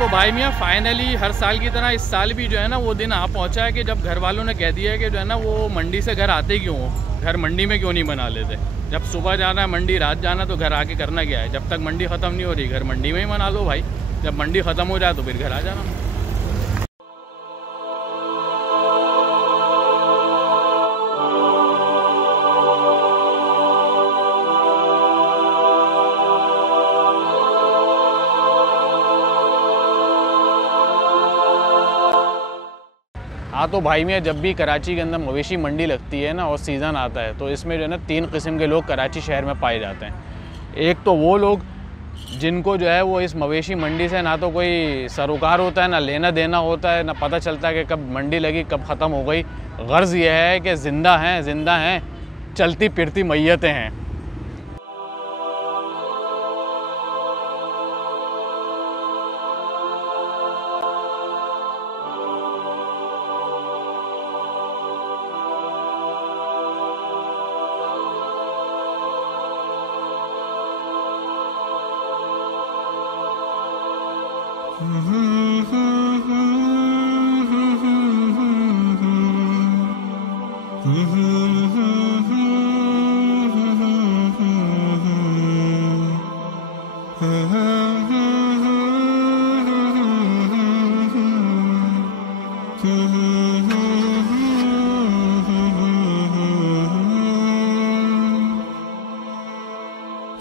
तो भाई मियाँ फाइनली हर साल की तरह इस साल भी जो है ना वो दिन आ पहुँचा है कि जब घर वालों ने कह दिया है कि जो है ना वो मंडी से घर आते क्यों हो, घर मंडी में क्यों नहीं बना लेते। जब सुबह जाना है मंडी, रात जाना, तो घर आके करना क्या है। जब तक मंडी ख़त्म नहीं हो रही घर मंडी में ही मना लो भाई, जब मंडी ख़त्म हो जाए तो फिर घर आ जाना। हाँ तो भाई मैं जब भी कराची के अंदर मवेशी मंडी लगती है ना और सीज़न आता है तो इसमें जो है ना 3 किस्म के लोग कराची शहर में पाए जाते हैं। एक तो वो लोग जिनको जो है वो इस मवेशी मंडी से ना तो कोई सरोकार होता है, ना लेना देना होता है, ना पता चलता है कि कब मंडी लगी कब ख़त्म हो गई। गर्ज़ ये है कि ज़िंदा हैं चलती फिरती मैयतें हैं।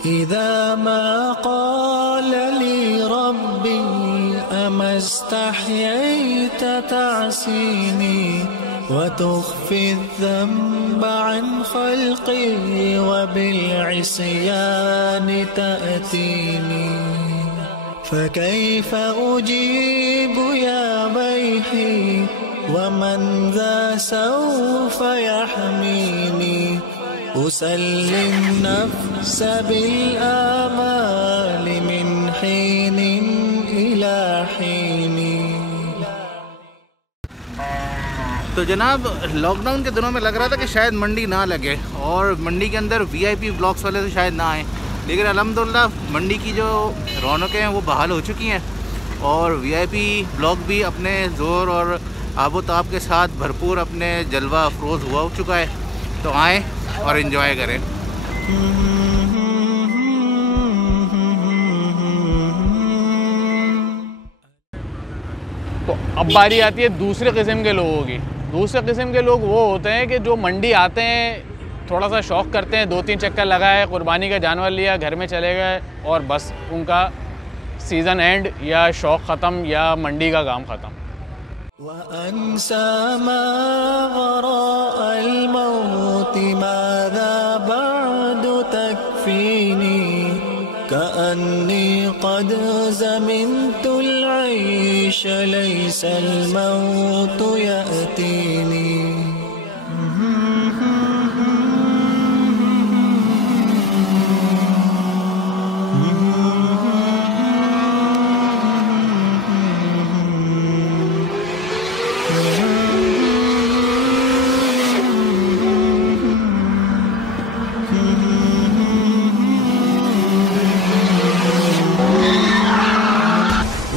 إذا ما قال لي ربي أما استحييت تعصيني وتخفي الذنب عن خلقي وبالعصيان تأتيني فكيف أجيب يا بيحي ومن ذا سوف يحميني أسلي النفس بالآمال من حين إلى حين। तो जनाब लॉकडाउन के दिनों में लग रहा था कि शायद मंडी ना लगे और मंडी के अंदर वीआईपी ब्लॉक्स वाले तो शायद ना आए, लेकिन अल्हम्दुलिल्लाह मंडी की जो रौनकें हैं वो बहाल हो चुकी हैं और वीआईपी ब्लॉक भी अपने ज़ोर और आबोताब के साथ भरपूर अपने जलवा अफरोज़ हुआ हो चुका है। तो आएँ और इन्जॉय करें। तो अब बारी आती है दूसरे किस्म के लोगों की। दूसरे किस्म के लोग वो होते हैं कि जो मंडी आते हैं, थोड़ा सा शौक़ करते हैं, 2-3 चक्कर लगाए, कुर्बानी का जानवर लिया, घर में चले गए और बस उनका सीज़न एंड या शौक़ ख़त्म या मंडी का काम ख़त्म। وأنسى ما وراء الموت ماذا بعد تكفيني كأني قد زمنت العيش ليس الموت يأتيني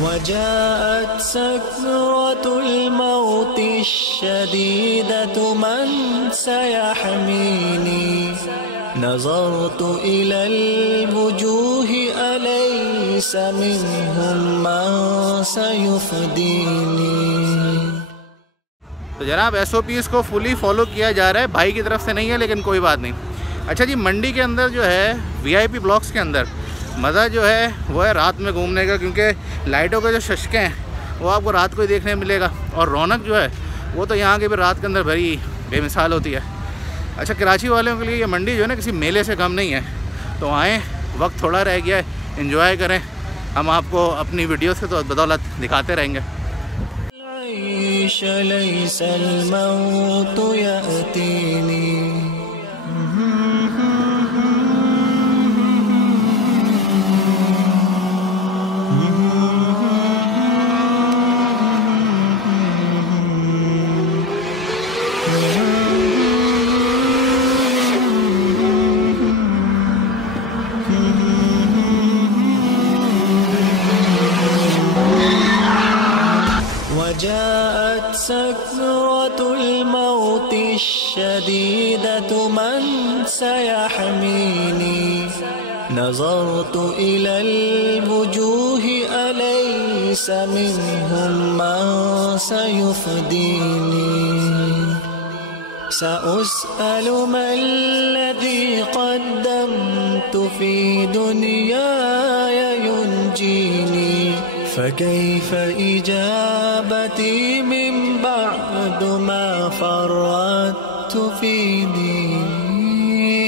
وجاءت سكرة الموت الشديدة من سيحميني نظرت إلى الوجوه أليس منهم من سيفديني। तो जनाब SOPs को फुली फॉलो किया जा रहा है, भाई की तरफ से नहीं है लेकिन कोई बात नहीं। अच्छा जी, मंडी के अंदर जो है वीआईपी ब्लॉक्स के अंदर मज़ा जो है वो है रात में घूमने का, क्योंकि लाइटों के जो शशके हैं वो आपको रात को ही देखने मिलेगा और रौनक जो है वो तो यहाँ के भी रात के अंदर भरी बेमिसाल होती है। अच्छा, कराची वालों के लिए ये मंडी जो है ना किसी मेले से कम नहीं है। तो आएँ, वक्त थोड़ा रह गया है, एंजॉय करें। हम आपको अपनी वीडियो से तो बदौलत दिखाते रहेंगे। الشديدة من سيحميني نظرت إلى الوجوه أليس منهم من سيفديني سأسأل ما الذي قدمت في دنياي ينجيني فكيف إجابتي من بعد ما فرطت في ديني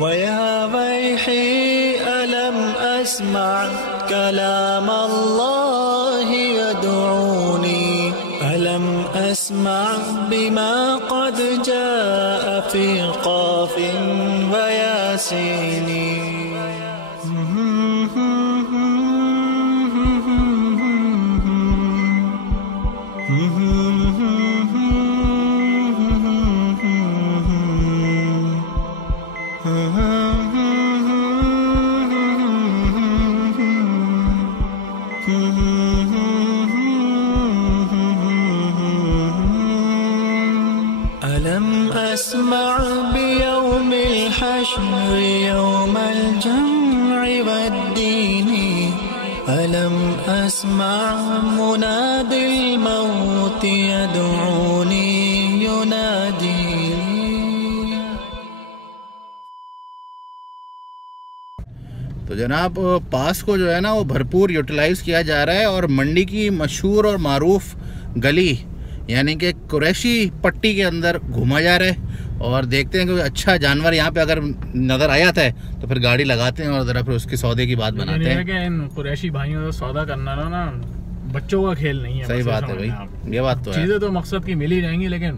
ويا ويحي ألم أسمع كلام الله يدعوني ألم أسمع بما قد جاء في قاف وياسين ألم أسمع بيوم الحشر يوم الجمع والدين ألم أسمع منادي الموت يدعوني يناديني तो जनाब पास को जो है ना वो भरपूर यूटिलाइज़ किया जा रहा है और मंडी की मशहूर और मारूफ गली यानी कि कुरैशी पट्टी के अंदर घूमा जा रहा है और देखते हैं कि अच्छा जानवर यहाँ पे अगर नज़र आ जाता है तो फिर गाड़ी लगाते हैं और ज़रा फिर उसके सौदे की बात बनाते हैं कि इन कुरैशी भाइयों का सौदा करना ना बच्चों का खेल नहीं है। सही बात है भाई, ये बात तो है। चीज़ें तो मकसद की मिल ही जाएंगी लेकिन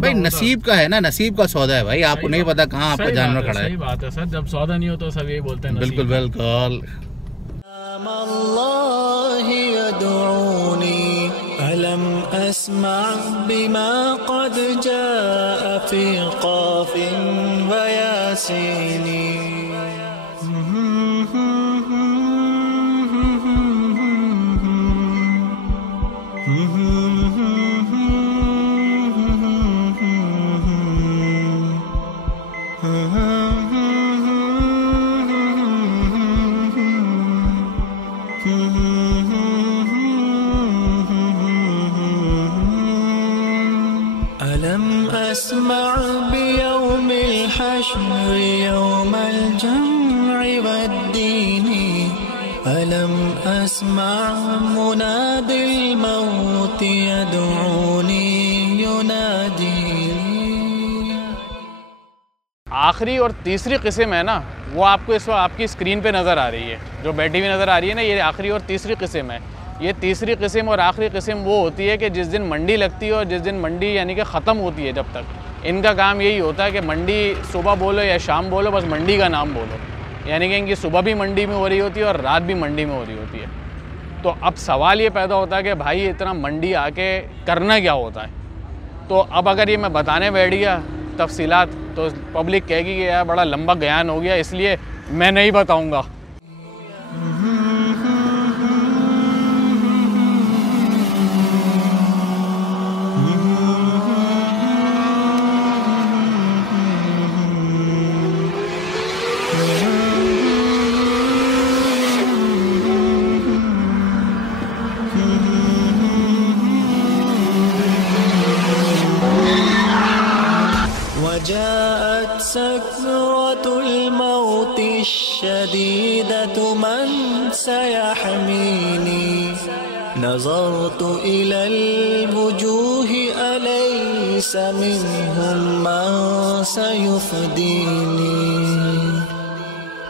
भाई नसीब का है ना, नसीब का सौदा है भाई, आपको नहीं पता कहाँ आपका जानवर खड़ा है। सही बात है सर, जब सौदा नहीं होता सब यही बोलते हैं बिल्कुल बिल्कुल। ألم أسمع بما قد جاء في قاف وياسين ألم أسمع بيوم الحشر يوم الجمع والدين ألم أسمع منادي الموت يدعوني يناديني आखिरी और तीसरी किस्म है ना वो आपको इस वक्त आपकी स्क्रीन पे नज़र आ रही है, जो बैठी हुई नज़र आ रही है ना, ये आखिरी और तीसरी किस्म है। ये तीसरी किस्म और आखिरी किस्म वो होती है कि जिस दिन मंडी लगती है और जिस दिन मंडी यानी कि ख़त्म होती है, जब तक इनका काम यही होता है कि मंडी सुबह बोलो या शाम बोलो, बस मंडी का नाम बोलो। यानी कि इनकी सुबह भी मंडी में हो रही होती है और रात भी मंडी में हो रही होती है। तो अब सवाल ये पैदा होता है कि भाई इतना मंडी आके करना क्या होता है। तो अब अगर ये मैं बताने बैठ गया तफसीलात तो पब्लिक कहेगी कि यार बड़ा लंबा बयान हो गया, इसलिए मैं नहीं बताऊँगा। وجاءت سكرة الموت الشديدة من سيحميني نظرت إلى الوجوه أليس منهم من سيفديني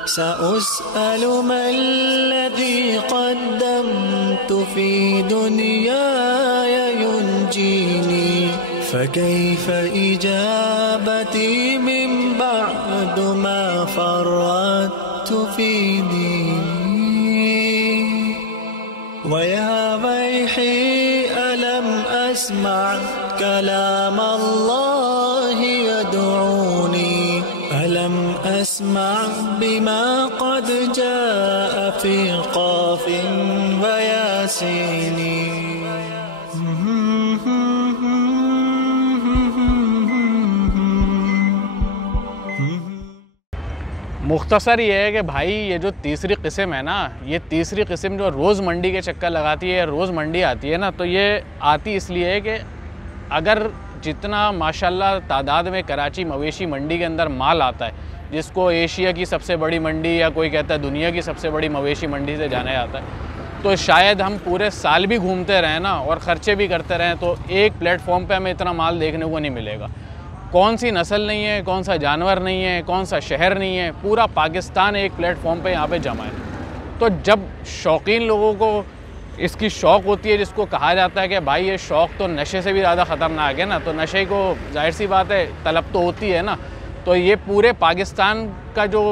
سأسأل ما الذي قدمت في دنياي ينجيني فكيف إجابتي من بعد ما فرطت في ديني ويا ويحي ألم أسمع كلام الله يدعوني ألم أسمع بما قد جاء في قاف وياسين मुख्तसर ये है कि भाई ये जो तीसरी किस्म है ना, ये तीसरी किस्म जो रोज़ मंडी के चक्कर लगाती है, रोज़ मंडी आती है ना, तो ये आती इसलिए है कि अगर जितना माशाल्लाह तादाद में कराची मवेशी मंडी के अंदर माल आता है, जिसको एशिया की सबसे बड़ी मंडी या कोई कहता है दुनिया की सबसे बड़ी मवेशी मंडी से जाना जाता है, तो शायद हम पूरे साल भी घूमते रहें ना और ख़र्चे भी करते रहें तो एक प्लेटफॉर्म पे हमें इतना माल देखने को नहीं मिलेगा। कौन सी नस्ल नहीं है, कौन सा जानवर नहीं है, कौन सा शहर नहीं है, पूरा पाकिस्तान एक प्लेटफॉर्म पे यहाँ पे जमा है। तो जब शौकीन लोगों को इसकी शौक़ होती है, जिसको कहा जाता है कि भाई ये शौक़ तो नशे से भी ज़्यादा ख़तरनाक है ना, तो नशे को जाहिर सी बात है तलब तो होती है ना, तो ये पूरे पाकिस्तान का जो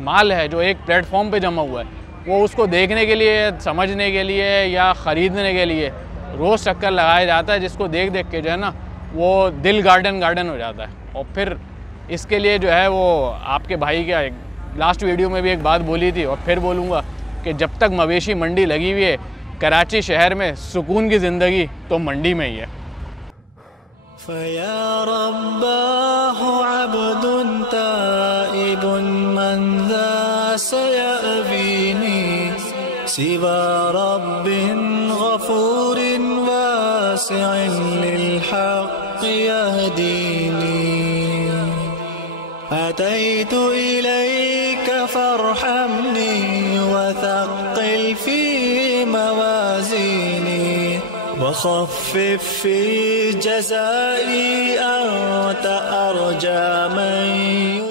माल है जो एक प्लेटफॉर्म पे जमा हुआ है, वो उसको देखने के लिए, समझने के लिए या ख़रीदने के लिए रोज़ चक्कर लगाया जाता है, जिसको देख देख के जो है ना वो दिल गार्डन गार्डन हो जाता है। और फिर इसके लिए जो है वो आपके भाई का लास्ट वीडियो में भी एक बात बोली थी और फिर बोलूँगा कि जब तक मवेशी मंडी लगी हुई है कराची शहर में, सुकून की ज़िंदगी तो मंडी में ही है। फया रब्बाहु अब्दुन ताइबुन मन ज़ा सयअवीनी सिवा रब्बिन गफूरिन वासिअन लिल हक़ यहदीनी अतैतु इलैका फरहमनी वथक़्क़िल फी मवाज़ीनी वख़फ़िफ़ फ़ी जज़ाई अंत अर्जा मन